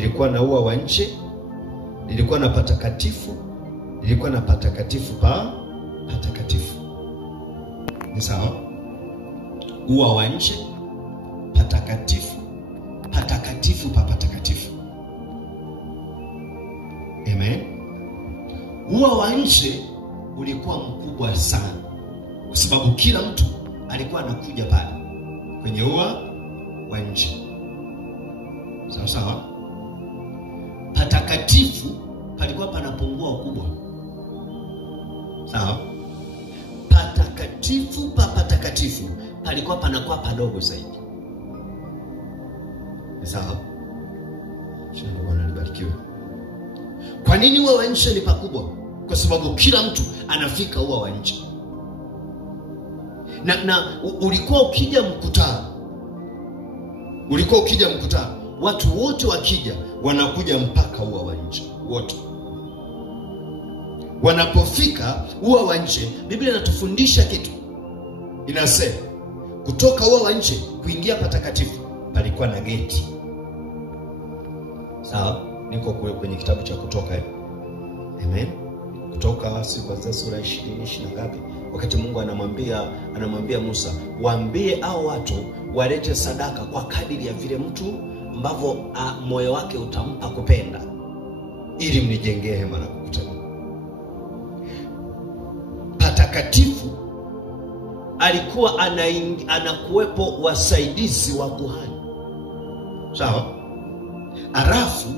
lilikuwa na ua wa nje, lilikuwa na patakatifu, lilikuwa na patakatifu pa patakatifu. Ni sawa? Ua wa nje, patakatifu, patakatifu pa patakatifu. Amen. Ua wa nje ulikuwa mkubwa sana, kwa sababu kila mtu alikuwa anakuja pale kwenye ua wa nje. Sawa sawa? Patakatifu palikuwa panapungua ukubwa. Sawa? Patakatifu pa patakatifu palikuwa panakuwa padogo zaidi. Sawa? Jina la Bwana libarikiwe. Kwa nini ua wa nje ni pakubwa? Kwa sababu kila mtu anafika ua wa nje. Na ulikuwa ukija mkutano, watu wote wakija wanakuja mpaka ua wa nje wote. Wanapofika ua wa nje, Biblia inatufundisha kitu. Inasema kutoka ua wa nje kuingia patakatifu palikuwa na geti. Sawa? Niko kwenye kitabu cha Kutoka. Amen. Kutoka kuanzia sura 20 ngapi? Wakati Mungu anamwambia Musa, waambie hao watu walete sadaka kwa kadiri ya vile mtu ambavyo moyo wake utampa kupenda, ili mnijengee hema la kukutania. Patakatifu alikuwa anakuwepo wasaidizi wa kuhani. Sawa? Arafu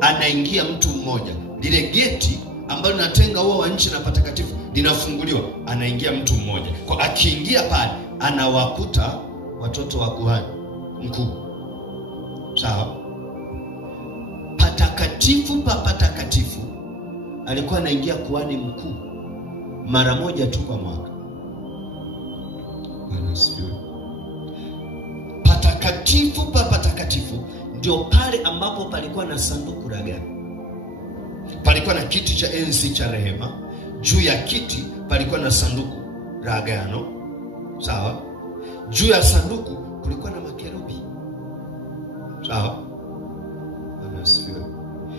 anaingia mtu mmoja. Lile geti ambalo linatenga ua wa nje na patakatifu linafunguliwa, anaingia mtu mmoja. Kwa akiingia pale anawakuta watoto wa kuhani mkuu. Sawa? Patakatifu pa patakatifu alikuwa anaingia kuhani mkuu mara moja tu kwa mwaka. Bwana asifiwe. Patakatifu pa patakatifu ndio pale ambapo palikuwa na sanduku la agano. Palikuwa na kiti cha enzi cha rehema. Juu ya kiti palikuwa na sanduku la agano. Sawa? Juu ya sanduku kulikuwa na makerubi. Sawa? Bwana asifiwe.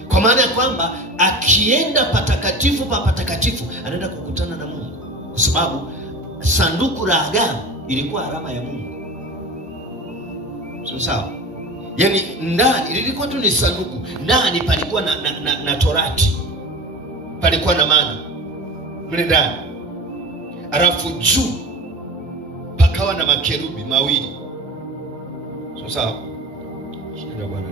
Kwa maana ya kwamba akienda patakatifu pa patakatifu anaenda kukutana na Mungu, kwa sababu sanduku la agano ilikuwa alama ya Mungu. Sawa? Yaani ndani lilikuwa tu ni sanduku, ndani palikuwa na Torati, palikuwa na mana mle ndani. Alafu juu pakawa na makerubi mawili. Sawa? Jina la Bwana